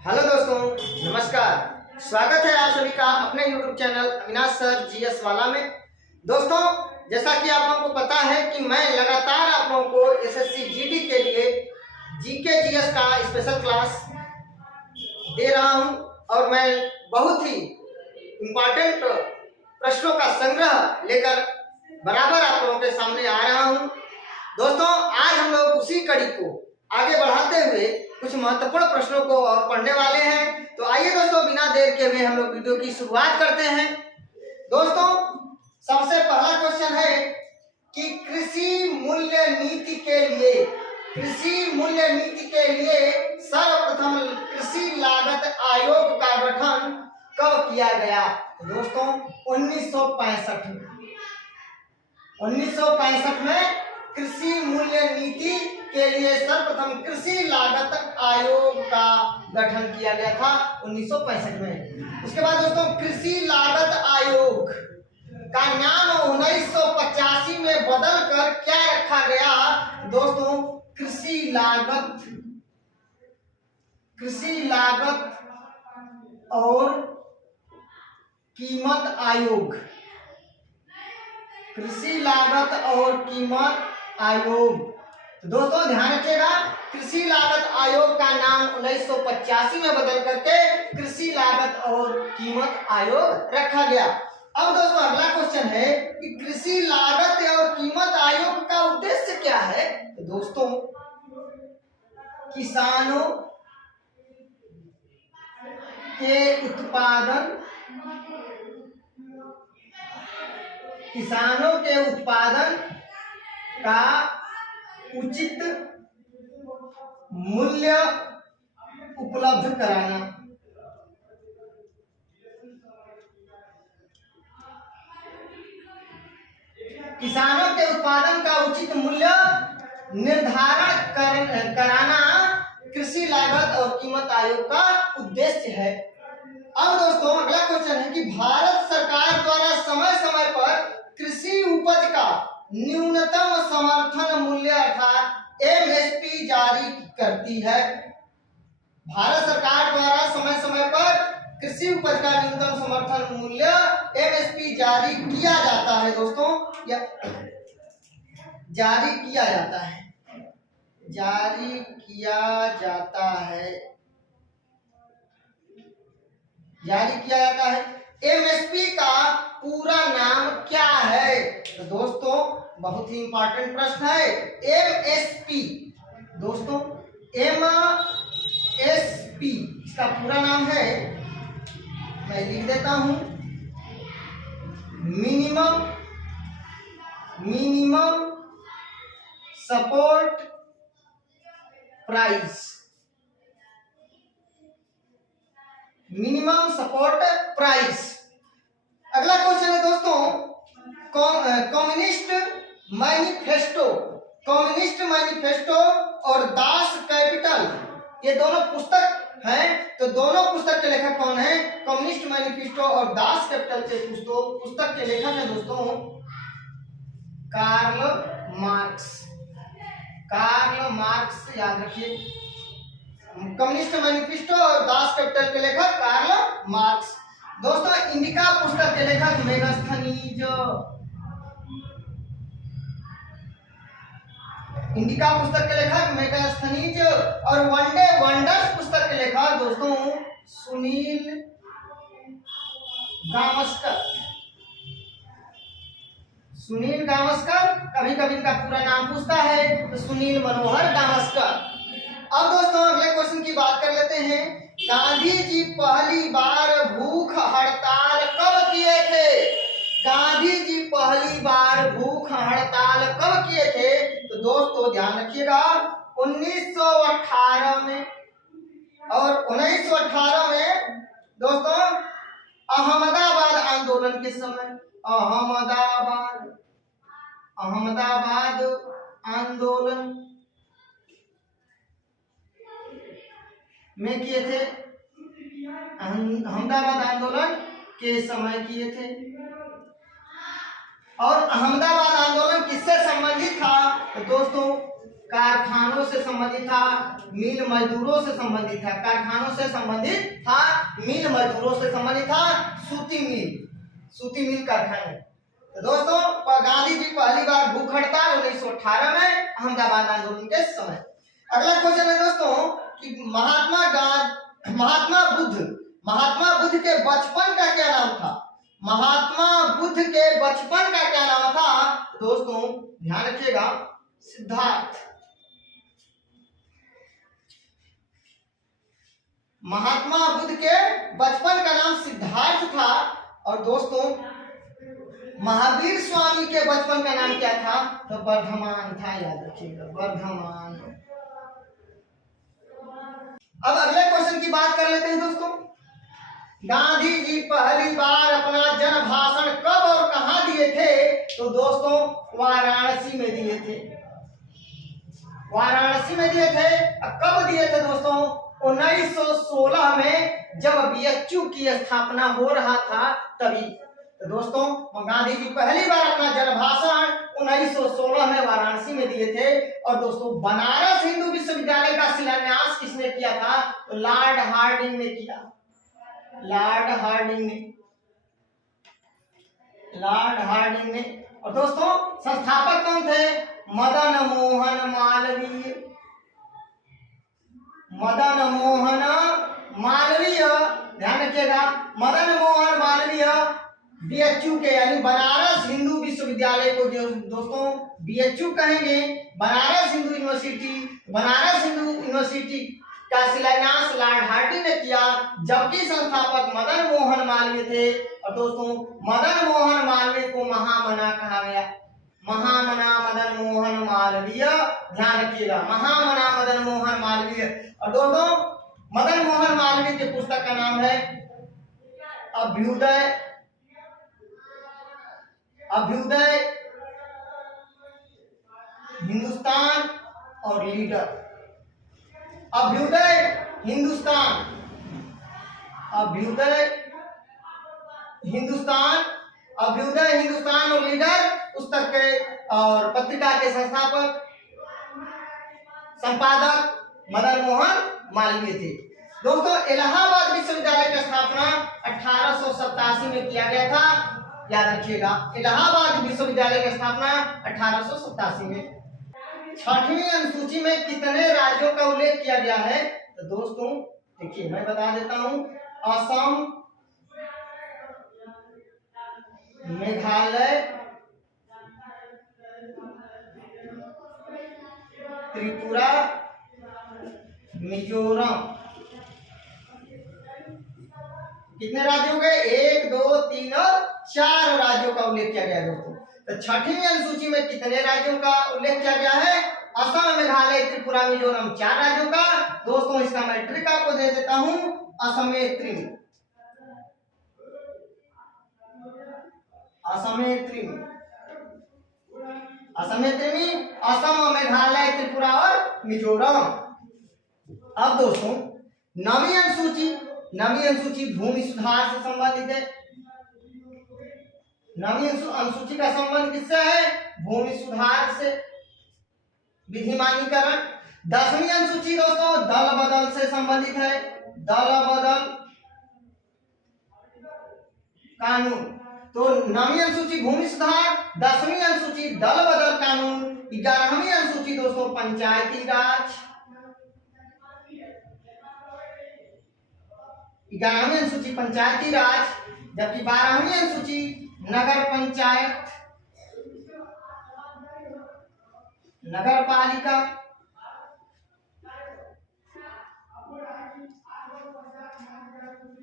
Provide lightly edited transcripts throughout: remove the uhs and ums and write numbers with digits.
Hello दोस्तों, नमस्कार। स्वागत है आप सभी का अपने YouTube channel Avinash sir GS वाला में। दोस्तों, जैसा कि आप लोगों को पता है कि मैं लगातार आप लोगों को एसएससी जीडी के लिए जीके जीएस का स्पेशल क्लास दे रहा हूं और मैं बहुत ही इम्पोर्टेंट प्रश्नों का संग्रह लेकर बराबर आप लोगों के सामने आ रहा हूं। दोस्तों, आज हम लोग उसी कड़ी को आगे बढ़ाते हुए कुछ महत्वपूर्ण प्रश्नों को और पढ़ने वाले हैं। तो आइए दोस्तों, बिना देर के हुए हम लोग वीडियो की शुरुआत करते हैं। दोस्तों, सबसे पहला क्वेश्चन है कि कृषि मूल्य नीति के लिए सर्वप्रथम कृषि लागत आयोग का गठन कब किया गया? तो दोस्तों 1965 में कृषि मूल्य नीति के लिए सर्वप्रथम कृषि लागत आयोग का गठन किया गया था 1965 में। उसके बाद दोस्तों कृषि लागत आयोग का नाम 1985 में बदलकर क्या रखा गया? दोस्तों कृषि लागत और कीमत आयोग। कृषि लागत और कीमत आयोग। तो दोस्तों ध्यान रखिएगा, कृषि लागत आयोग का नाम 1985 में बदल करके कृषि लागत और कीमत आयोग रखा गया। अब दोस्तों अगला क्वेश्चन है कि कृषि लागत और कीमत आयोग का उद्देश्य क्या है? तो दोस्तों किसानों के उत्पादन का उचित मूल्य उपलब्ध कराना। किसानों के उत्पादन का उचित मूल्य निर्धारण कराना कृषि लागत और कीमत आयोग का उद्देश्य है। अब दोस्तों अगला क्वेश्चन है कि भारत सरकार द्वारा समय समय पर कृषि उपज का न्यूनतम समर्थन मूल्य अर्थात एमएसपी जारी करती है। भारत सरकार द्वारा समय समय पर कृषि उपज का न्यूनतम समर्थन मूल्य एमएसपी जारी किया जाता है। दोस्तों जारी किया जाता है। एमएसपी का पूरा नाम क्या है? तो दोस्तों बहुत ही इंपॉर्टेंट प्रश्न है। एमएसपी दोस्तों एमएसपी इसका पूरा नाम है, मैं लिख देता हूं, मिनिमम सपोर्ट प्राइस। अगला क्वेश्चन है दोस्तों कम्युनिस्ट मैनिफेस्टो और दास कैपिटल, ये दोनों पुस्तक हैं। तो दोनों पुस्तक के लेखक कौन है? कम्युनिस्ट मैनिफेस्टो और दास कैपिटल के पुस्तक के लेखक है दोस्तों कार्ल मार्क्स। याद रखिए, कम्युनिस्ट मैनिफेस्टो और दास कैपिटल के लेखक कार्ल मार्क्स। दोस्तों इंडिका पुस्तक के लेखक मेगास्थनीज। और वन डे वंडर्स पुस्तक के लेखक दोस्तों सुनील गावस्कर। कभी कभी इनका पूरा नाम पूछता है तो सुनील मनोहर गावस्कर। अब दोस्तों अगले क्वेश्चन की बात कर लेते हैं। गांधी जी पहली बार भूख हड़ताल कब किए थे? तो दोस्तों ध्यान रखिएगा, 1918 में। और 1918 में दोस्तों अहमदाबाद आंदोलन के समय, अहमदाबाद आंदोलन में किए थे। अहमदाबाद आंदोलन के समय किए थे। और अहमदाबाद आंदोलन किससे संबंधित था? तो दोस्तों कारखानों से संबंधित था, मिल मजदूरों से संबंधित था, कारखानों से संबंधित था, मिल मजदूरों से संबंधित था, सूती मिल कारखाने। तो दोस्तों गांधी जी पहली बार भूख हड़ताल 1918 में अहमदाबाद आंदोलन के समय। अगला क्वेश्चन है दोस्तों कि महात्मा बुद्ध के बचपन का क्या नाम था? महात्मा बुद्ध के बचपन का क्या नाम था? दोस्तों ध्यान रखिएगा, सिद्धार्थ। महात्मा बुद्ध के बचपन का नाम सिद्धार्थ था। और दोस्तों महावीर स्वामी के बचपन का नाम क्या था? तो वर्धमान था, याद रखिएगा, वर्धमान। अब अगले क्वेश्चन की बात कर लेते हैं दोस्तों। गांधी जी पहली बार अपना जन भाषण कब और कहां दिए थे? तो दोस्तों वाराणसी में दिए थे, वाराणसी में दिए थे। कब दिए थे दोस्तों? 1916 में, जब बीएचयू की स्थापना हो रहा था तभी। तो दोस्तों गांधी जी पहली बार अपना जन भाषण 1916 में वाराणसी में दिए थे। और दोस्तों बनारस हिंदू विश्वविद्यालय का शिलान्यास किसने किया था? तो लॉर्ड हार्डिंग ने किया, लॉर्ड हार्डिंग ने। और दोस्तों संस्थापक कौन थे? मदन मोहन मालवीय, मदन मोहन मालवीय, ध्यान रखिएगा, मदन मोहन मालवीय बीएचयू के, यानी बनारस हिंदू विश्वविद्यालय को जो दोस्तों बीएचयू कहेंगे, बनारस हिंदू यूनिवर्सिटी, बनारस हिंदू यूनिवर्सिटी का शिलान्यास लॉर्ड हार्डिंग ने किया, जबकि संस्थापक मदन मोहन मालवीय थे। और दोस्तों मदन मोहन मालवीय को महामना कहा गया, महामना मदन मोहन मालवीय, ध्यान रखिएगा, महामना मदन मोहन मालवीय। और दोस्तों मदन मोहन मालवीय की पुस्तक का नाम है अभ्युदय, अभ्युदय हिंदुस्तान और लीडर, अभ्युदय हिंदुस्तान, अभ्युदय हिंदुस्तान, अभ्युदय हिंदुस्तान और लीडर पुस्तक के और पत्रिका के संस्थापक संपादक मदन मोहन मालवीय थे। दोस्तों इलाहाबाद विश्वविद्यालय की स्थापना 1887 में किया गया था, याद रखिएगा, इलाहाबाद विश्वविद्यालय की स्थापना 1887 में। छठवीं अनुसूची में कितने राज्यों का उल्लेख किया गया है? तो दोस्तों देखिए मैं बता देता हूं, असम, मेघालय, त्रिपुरा, मिजोरम। कितने राज्य हो गए? 1, 2, 3 और 4 राज्यों का उल्लेख किया गया है दोस्तों। तो छठवीं अनुसूची में कितने राज्यों का उल्लेख किया गया है? असम, मेघालय, त्रिपुरा, मिजोरम, 4 राज्यों का। दोस्तों इसका मैं ट्रिक आपको दे देता हूं, असमेत्रिम, असमेत्रिम, असमेत्रिमी, असम, मेघालय, त्रिपुरा और मिजोरम। अब दोस्तों नवीं अनुसूची भूमि सुधार से संबंधित है। नवीं अनुसूची का संबंध किससे है? भूमि सुधार से, विधिमानीकरण। 10वीं अनुसूची दोस्तों दल बदल से संबंधित है, दल बदल कानून। तो 9वीं अनुसूची भूमि सुधार, 10वीं अनुसूची दल बदल कानून, 11वीं अनुसूची दोस्तों पंचायती राज, 11वीं अनुसूची पंचायती राज, जबकि 12वीं अनुसूची नगर पंचायत, नगर पालिका।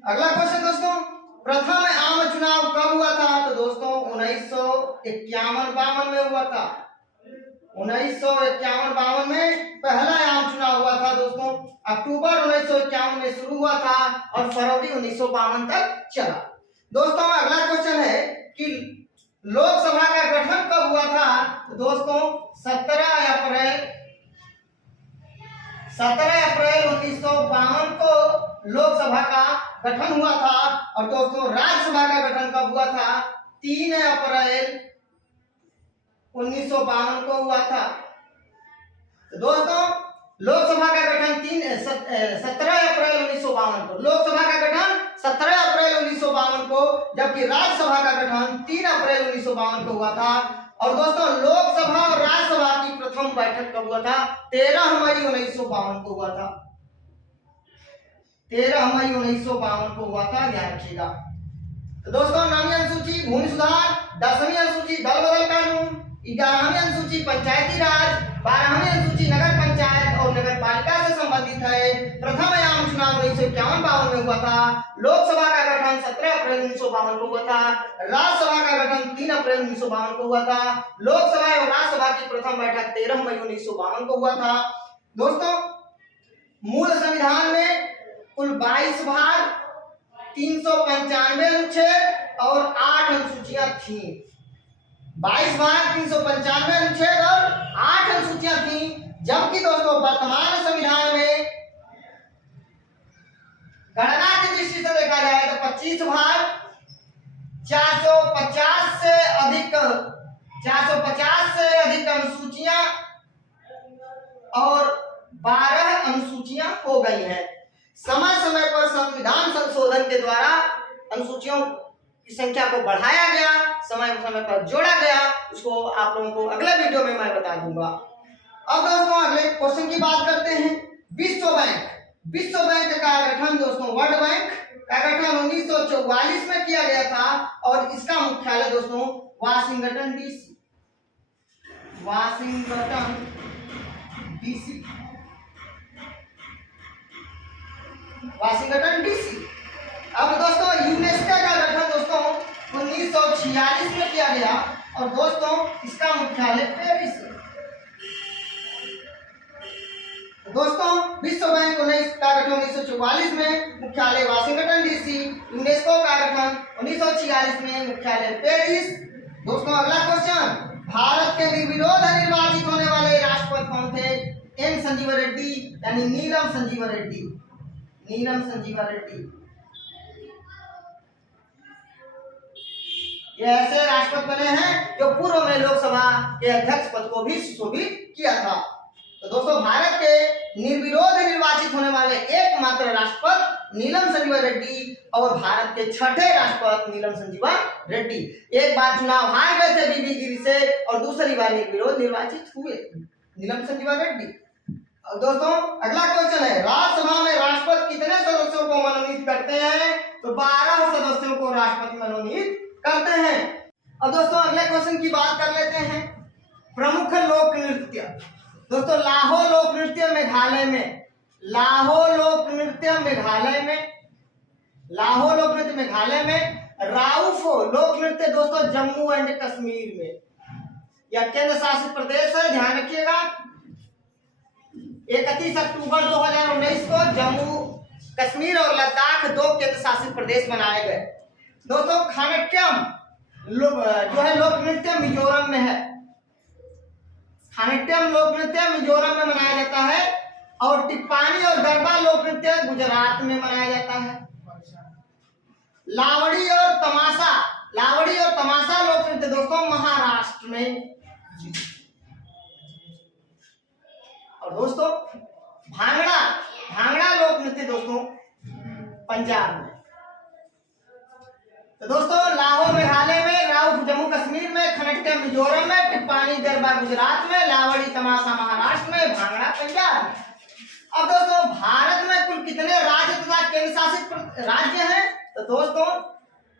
अगला क्वेश्चन दोस्तों, प्रथम आम चुनाव कब हुआ था? तो दोस्तों 1951-52 में हुआ था। 1951-52 में पहला आम चुनाव हुआ था दोस्तों। अक्टूबर 1951 में शुरू हुआ था और फरवरी 1952 तक चला। दोस्तों अगला क्वेश्चन है कि लोकसभा का गठन कब हुआ था? तो दोस्तों 17 अप्रैल 1952 को लोकसभा का गठन हुआ था। और दोस्तों राज्यसभा का गठन कब हुआ था? 3 अप्रैल 1952 को हुआ था। तो दोस्तों लोकसभा का गठन 17 अप्रैल 1952 को, लोकसभा का गठन 17 अप्रैल 1952 को, जबकि राज्यसभा का गठन 3 अप्रैल 1952 को हुआ था। और दोस्तों लोकसभा और राज्यसभा की प्रथम बैठक कब हुआ था? 13 मई 1952 को हुआ था। 13 मई 1952 को हुआ था, ध्यान रखिएगा। तो दोस्तों 9वीं अनुसूची भूमि सुधार, 10वीं अनुसूची दल बदल कानून, 11वीं अनुसूची पंचायती राज, 12वीं अनुसूची नगर पंचायत और नगर पालिका से संबंधित है। प्रथम आयाम चुनाव 1951-52 में हुआ था। लोकसभा का गठन 17 अप्रैल 1952 को हुआ था। राज्यसभा का गठन 3 अप्रैल 1952 को हुआ था। लोकसभा और राज्यसभा की प्रथम बैठक 13 मई 1952 को हुआ था। दोस्तों मूल संविधान में कुल 22 भाग, 395 अनुच्छेद और 8 अनुसूचियां थी। 22 भाग, 395 अनुच्छेद और 8 अनुसूचियां थी। जबकि दोस्तों वर्तमान संविधान में गणना की दृष्टि से देखा जाए तो 25 भाग, 450 से अधिक अनुसूचियां और 12 अनुसूचियां हो गई हैं। समय समय पर संविधान संशोधन के द्वारा अनुसूचियों की संख्या को बढ़ाया गया, समय पर जोड़ा गया। उसको आप लोगों को अगले वीडियो में मैं बता दूंगा। अब दोस्तों अगले क्वेश्चन की बात करते हैं। विश्व बैंक, विश्व बैंक का गठन दोस्तों, वर्ल्ड बैंक का गठन 1944 में किया गया था और इसका मुख्यालय दोस्तों Washington DC, Washington DC, Washington DC. अब दोस्तों यूनेस्को का गठन दोस्तों 1946 में किया गया और दोस्तों इसका मुख्यालय पेरिस है। दोस्तों विश्व बैंक का गठन 1944 में, मुख्यालय वाशिंगटन डीसी। यूनेस्को का गठन 1946 में, मुख्यालय पेरिस। दोस्तों अगला क्वेश्चन, भारत के निर्विरोध निर्वाचित होने वाले राष्ट्रपति कौन थे? एन संजीव रेड्डी यानी नीलम संजीव रेड्डी, नीलम संजीवा रेड्डी। ये ऐसे राष्ट्रपति बने हैं जो पूर्व में लोकसभा के अध्यक्ष पद को भी सुशोभित किया था। तो दोस्तों भारत के निर्विरोध निर्वाचित होने वाले एकमात्र राष्ट्रपति नीलम संजीवा रेड्डी और भारत के छठे राष्ट्रपति नीलम संजीवा रेड्डी। एक बार चुनाव हार गए थे बीबी गिरी से और दूसरी बार निर्विरोध निर्वाचित हुए नीलम संजीवा रेड्डी। दोस्तों अगला क्वेश्चन है, राज्यसभा में राष्ट्रपति कितने सदस्यों को मनोनीत करते हैं? तो 12 सदस्यों को राष्ट्रपति मनोनीत करते हैं। अब दोस्तों अगले क्वेश्चन की बात कर लेते हैं। प्रमुख लोक नृत्य, दोस्तों लाहो लोक नृत्य मेघालय में, लाहो लोक नृत्य मेघालय में, लाहो लोक नृत्य मेघालय में। राउफ लोक नृत्य दोस्तों जम्मू एंड कश्मीर में, यह केंद्र शासित प्रदेश है, ध्यान रखिएगा। 31 अक्टूबर 2019 को जम्मू कश्मीर और लद्दाख 2 केंद्र शासित प्रदेश बनाए गए। दोस्तों खानेट्यम जो है लोक नृत्य मिजोरम में है, खानेट्यम लोक नृत्य मिजोरम में मनाया जाता है और टिप्पानी और गरबा लोक नृत्य गुजरात में मनाया जाता है। लावड़ी और तमाशा, लावड़ी और तमाशा लोक नृत्य दोस्तों महाराष्ट्र में। और दोस्तों भांगड़ा, भांगड़ा लोक नृत्य दोस्तों पंजाब में। तो दोस्तों लाहो मेघालय में, राउफ जम्मू कश्मीर में, खनट्यम मिजोरम में, टिप्पानी गरबा गुजरात में, लावड़ी तमाशा महाराष्ट्र में, भांगड़ा पंजाब में। अब दोस्तों भारत में कुल कितने राज्य तथा केंद्र शासित राज्य हैं? तो दोस्तों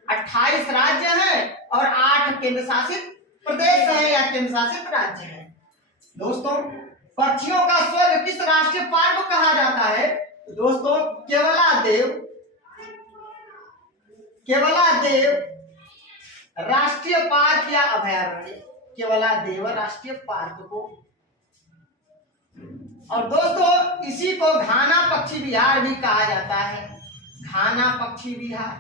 28 राज्य हैं और 8 केंद्र शासित प्रदेश हैं या केंद्र शासित राज्य हैं। दोस्तों पक्षियों का स्वर्ग किस राष्ट्रीय पार्क को कहा जाता है? तो दोस्तों केवलादेव, केवलादेव राष्ट्रीय पार्क या अभयारण्य, केवलादेव राष्ट्रीय पार्क को। और दोस्तों इसी को घाना पक्षी विहार भी कहा जाता है, घाना पक्षी विहार।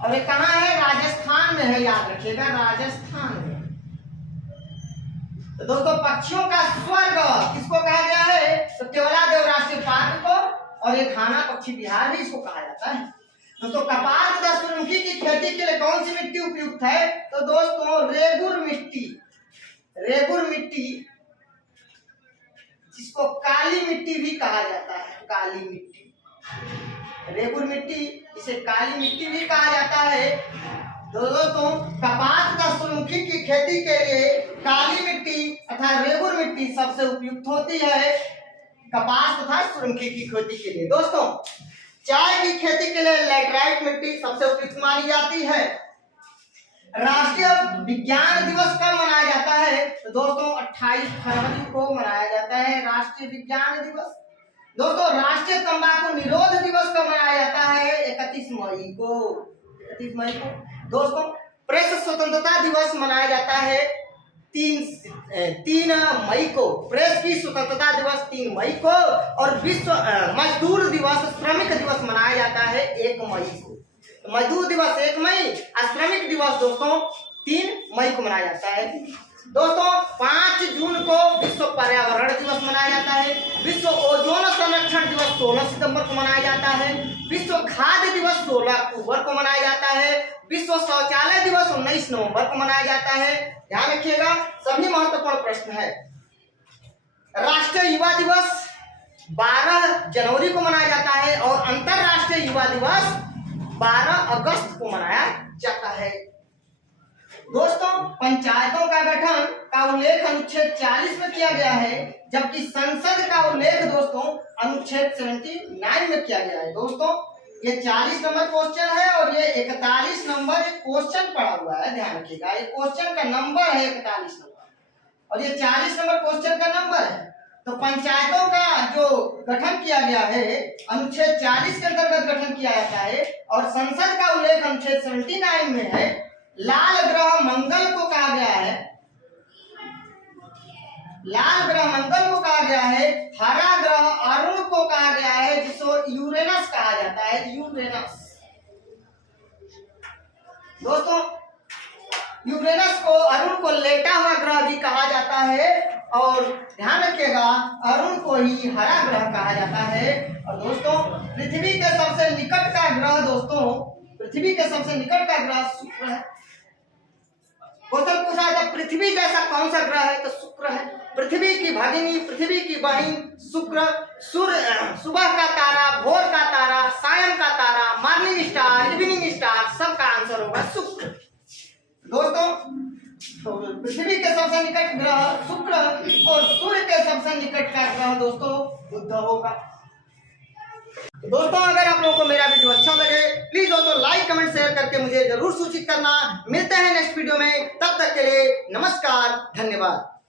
और ये कहाँ है? राजस्थान में है, याद रखिएगा राजस्थान में। तो दोस्तों पक्षियों का स्वर्ग किसको कहा गया है? तो केवलादेव राष्ट्रीय पार्क को, और ये घाना पक्षी विहार भी इसको कहा जाता है। दोस्तों कपास तथा सूरजमुखी की खेती के लिए कौन सी मिट्टी उपयुक्त है? तो दोस्तों रेगुर मिट्टी, रेगुर मिट्टी इसको काली मिट्टी भी कहा जाता है। काली मिट्टी, रेगुर मिट्टी, इसे काली मिट्टी भी कहा जाता है। दोस्तों कपास तथा सूरजमुखी की खेती के लिए काली मिट्टी तथा रेगुर मिट्टी सबसे उपयुक्त होती है, कपास तथा सूरजमुखी की खेती के लिए। दोस्तों चाय की खेती के लिए लैटराइट मिट्टी सबसे उपयुक्त मानी जाती है। राष्ट्रीय विज्ञान दिवस कब मनाया जाता है? तो दोस्तों 28 फरवरी को मनाया जाता है राष्ट्रीय विज्ञान दिवस। दोस्तों राष्ट्रीय तंबाकू निरोध दिवस कब मनाया जाता है? 31 मई को। 31 मई को। दोस्तों प्रेस स्वतंत्रता दिवस मनाया जाता है 3 मई को। प्रेस की स्वतंत्रता दिवस 3 मई को। और विश्व मजदूर दिवस, श्रमिक दिवस मनाया जाता है 1 मई को। मजदूर दिवस 1 मई और श्रमिक दिवस दोस्तों 3 मई को मनाया जाता है। दोस्तों 5 जून को विश्व पर्यावरण दिवस मनाया जाता है। विश्व ओजोन संरक्षण दिवस 16 सितंबर को मनाया जाता है। विश्व खाद्य दिवस 16 अक्टूबर को मनाया जाता है। विश्व शौचालय दिवस 19 नवंबर को मनाया जाता है। ध्यान रखिएगा, सभी महत्वपूर्ण प्रश्न है। राष्ट्रीय युवा दिवस 12 जनवरी को मनाया जाता है और अंतरराष्ट्रीय युवा दिवस 12 अगस्त को मनाया जाता है। दोस्तों पंचायतों का गठन का उल्लेख अनुच्छेद 40 में किया गया है, जबकि संसद का उल्लेख दोस्तों अनुच्छेद 79 में किया गया है। दोस्तों ये 40 नंबर क्वेश्चन है और ये 41 नंबर एक क्वेश्चन पड़ा हुआ है, ध्यान रखिएगा। ये क्वेश्चन का नंबर है 41 नंबर और ये 40 नंबर क्वेश्चन का नंबर है। तो पंचायतों का जो गठन किया गया है अनुच्छेद 40 के अंतर्गत गठन किया जाता है और संसद का उल्लेख अनुच्छेद 79 में है। लाल ग्रह मंगल को कहा गया है, लाल ग्रह मंगल को कहा गया है। हरा ग्रह अरुण को कहा गया है, जिसको यूरेनस कहा जाता है, यूरेनस। दोस्तों यूरेनस को, अरुण को लेटा हुआ ग्रह भी कहा जाता है और ध्यान रखिएगा अरुण को ही हरा ग्रह कहा जाता है। और दोस्तों पृथ्वी के सबसे निकट का ग्रह, दोस्तों पृथ्वी के सबसे निकट का ग्रह शुक्र है। क्वेश्चन पूछा था पृथ्वी जैसा कौन सा ग्रह है? तो शुक्र है। पृथ्वी की भगिनी, पृथ्वी की बहन शुक्र। सूर्य सुबह का तारा, भोर का तारा, सायं का तारा, मॉर्निंग स्टार, इवनिंग स्टार, सबका आंसर होगा शुक्र। दोस्तों तो पृथ्वी के सबसे निकट ग्रह शुक्र और सूर्य के सबसे निकट का ग्रह दोस्तों बुध होगा। दोस्तों अगर आप लोगों को मेरा वीडियो अच्छा लगे प्लीज दोस्तों लाइक कमेंट शेयर करके मुझे जरूर सूचित करना। मिलते हैं नेक्स्ट वीडियो में, तब तक के लिए नमस्कार, धन्यवाद।